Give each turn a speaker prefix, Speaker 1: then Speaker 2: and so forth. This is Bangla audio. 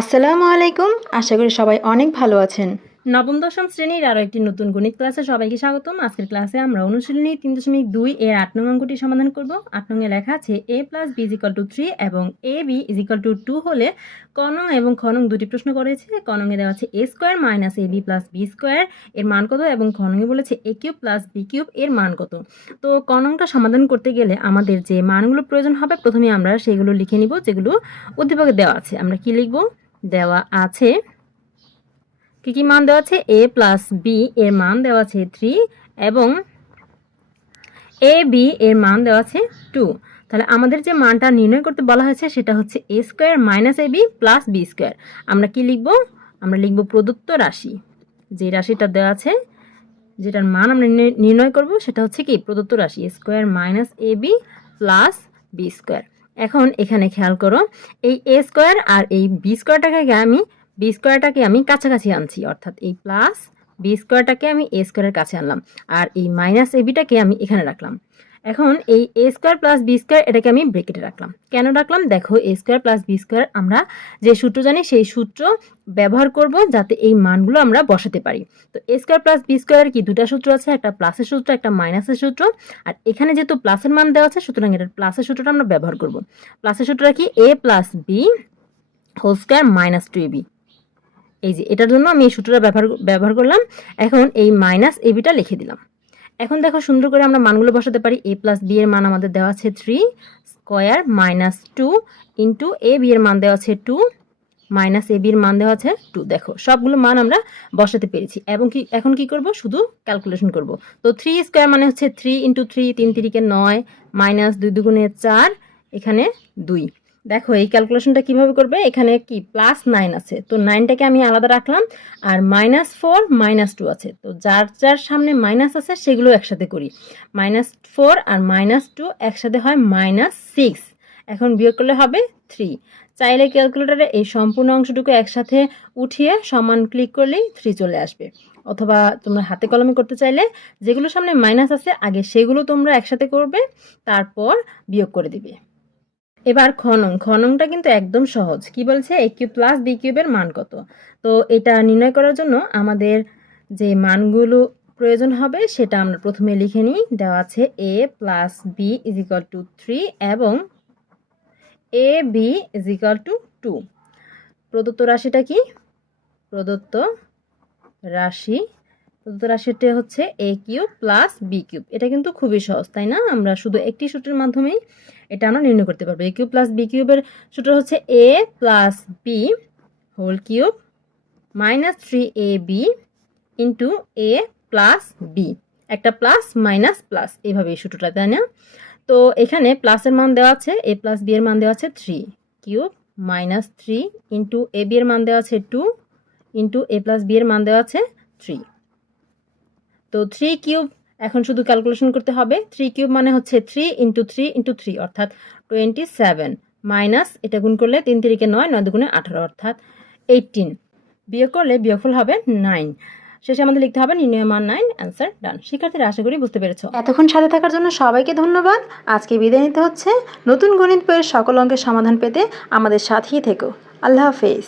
Speaker 1: আসসালামু আলাইকুম। আশা করি সবাই অনেক ভালো আছেন।
Speaker 2: নবম, দশম শ্রেণির আরও একটি নতুন গণিত ক্লাসে সবাইকে স্বাগতম। আজকের ক্লাসে আমরা অনুশীলনী তিন দশমিক দুই এর আট নং অঙ্কটি সমাধান করব। আট নংয়ে লেখা আছে, A plus B equal to three এবং A B equal to two হলে কনং এবং খনং দুটি প্রশ্ন করেছে। কনংয়ে দেওয়া আছে, A square minus A B plus B square, এর মান কত এবং খনংয়ে বলেছে, A cube plus B cube, এর মান কত। তো কনংটা সমাধান করতে গেলে আমাদের যে মানগুলো প্রয়োজন হবে, প্রথমে আমরা সেগুলো লিখে নিব, যেগুলো উদ্দীপকে দেওয়া আছে। আমরা কি লিখব? দেওয়া আছে। কি কি মান দেওয়া আছে? এ প্লাস বি এর মান দেওয়া আছে থ্রি এবং এ বি এর মান দেওয়া আছে টু তাহলে আমাদের যে মানটা নির্ণয় করতে বলা হয়েছে সেটা হচ্ছে A square minus A B plus B square আমরা কি লিখব? আমরা লিখব প্রদত্ত রাশি। যে রাশিটা দেওয়া আছে, যেটার মান আমরা নির্ণয়- করব সেটা হচ্ছে কি? প্রদত্ত রাশি square minus A B plus B square এখন এখানে খেয়াল করো, এই এ স্কোয়ার আর এই বি স্কোয়ারটাকে আমি বি স্কোয়ারটাকে আমি কাছাকাছি আনছি, অর্থাৎ এই প্লাস বি স্কোয়ারটাকে আমি এ স্কোয়ারের কাছে আনলাম, আর এই মাইনাস এ বিটাকে আমি এখানে রাখলাম। এখন এই A square plus B square এটাকে আমি ব্রেকেটে রাখলাম। কেন রাখলাম? দেখো A square plus B square আমরা যে সূত্র জানি সেই সূত্র ব্যবহার করব যাতে এই মানগুলো আমরা বসাতে পারি। তো এ স্কোয়ার প্লাস বি স্কোয়ারের কি দুটা সূত্র আছে? একটা প্লাসের সূত্র, একটা মাইনাসের সূত্র। আর এখানে যেহেতু প্লাসের মান দেওয়া আছে, সুতরাং এটার প্লাসের সূত্রটা আমরা ব্যবহার করব। প্লাসের সূত্রটা কি? A plus B whole square minus two B এই যে, এটার জন্য আমি এই সূত্রটা ব্যবহার ব্যবহার করলাম। এখন এই মাইনাস এবিটা লিখে দিলাম। এখন দেখো সুন্দর করে আমরা মানগুলো বসাতে পারি এ প্লাস বি এর মান আমাদের দেওয়া আছে three square minus two into A B এর মান দেওয়া আছে টু মাইনাস এ বির মান দেওয়া আছে টু দেখো, সবগুলো মান আমরা বসাতে পেরেছি। এবং কি, এখন কি করব? শুধু ক্যালকুলেশন করব। তো থ্রি স্কোয়ার মানে হচ্ছে থ্রি ইন্টু থ্রি তিন তিরিকে নয় মাইনাস দুই দুগুণে চার, এখানে দুই। দেখো, এই ক্যালকুলেশনটা কীভাবে করবে? এখানে কি প্লাস নাইন আছে। তো নাইনটাকে আমি আলাদা রাখলাম, আর মাইনাস ফোর মাইনাস টু আছে। তো যার যার সামনে মাইনাস আছে, সেগুলো একসাথে করি। মাইনাস ফোর আর মাইনাস টু একসাথে হয় মাইনাস সিক্স এখন বিয়োগ করলে হবে থ্রি চাইলে ক্যালকুলেটারে এই সম্পূর্ণ অংশটুকু একসাথে উঠিয়ে সমান ক্লিক করলেই থ্রি চলে আসবে। অথবা তোমরা হাতে কলমে করতে চাইলে যেগুলো সামনে মাইনাস আছে, আগে সেগুলো তোমরা একসাথে করবে, তারপর বিয়োগ করে দিবে। এবার খনং খনংটা কিন্তু একদম সহজ। কি বলছে? এ কিউব প্লাস বি কিউবের মান কত? তো এটা নির্ণয় করার জন্য আমাদের যে মানগুলো প্রয়োজন হবে, সেটা আমরা প্রথমে লিখে নিই। দেওয়া আছে A plus B is equal to three এবং A B is equal to two প্রদত্ত রাশিটা কি? প্রদত্ত রাশি প্রদত্ত রাশিটা হচ্ছে A cube plus B cube. এটা কিন্তু খুবই সহজ, তাই না? আমরা শুধু একটি সূত্রের মাধ্যমেই এটা আমরা নির্ণয় করতে পারব। এ কিউব প্লাস বি কিউবের সূত্র হচ্ছে A plus B whole cube minus three A B into A plus B একটা প্লাস মাইনাস প্লাস এইভাবে এই সূত্রটা, তাই না? তো এখানে প্লাসের মান দেওয়া আছে এ প্লাস বি এর মান দেওয়া আছে three cube minus three into A B এর মান দেওয়া আছে two into A plus B এর মান দেওয়া আছে থ্রি। তো থ্রি কিউব এখন শুধু ক্যালকুলেশন করতে হবে। থ্রি কিউব মানে হচ্ছে three into three into three অর্থাৎ টোয়েন্টি সেভেন মাইনাস এটা গুণ করলে তিন তিরিকে নয় নয় দুগুণে আঠারো, অর্থাৎ এইটিন বিয়োগ করলে বিয়োগফল হবে নাইন শেষে আমাদের লিখতে হবে নির্ণয় মান নাইন অ্যান্সার ডান শিক্ষার্থীরা আশা করি বুঝতে পেরেছ।
Speaker 1: এতক্ষণ সাথে থাকার জন্য সবাইকে ধন্যবাদ। আজকে বিদায় নিতে হচ্ছে। নতুন গণিত বইয়ের সকল অঙ্কের সমাধান পেতে আমাদের সাথেই থেকো। আল্লাহ হাফেজ।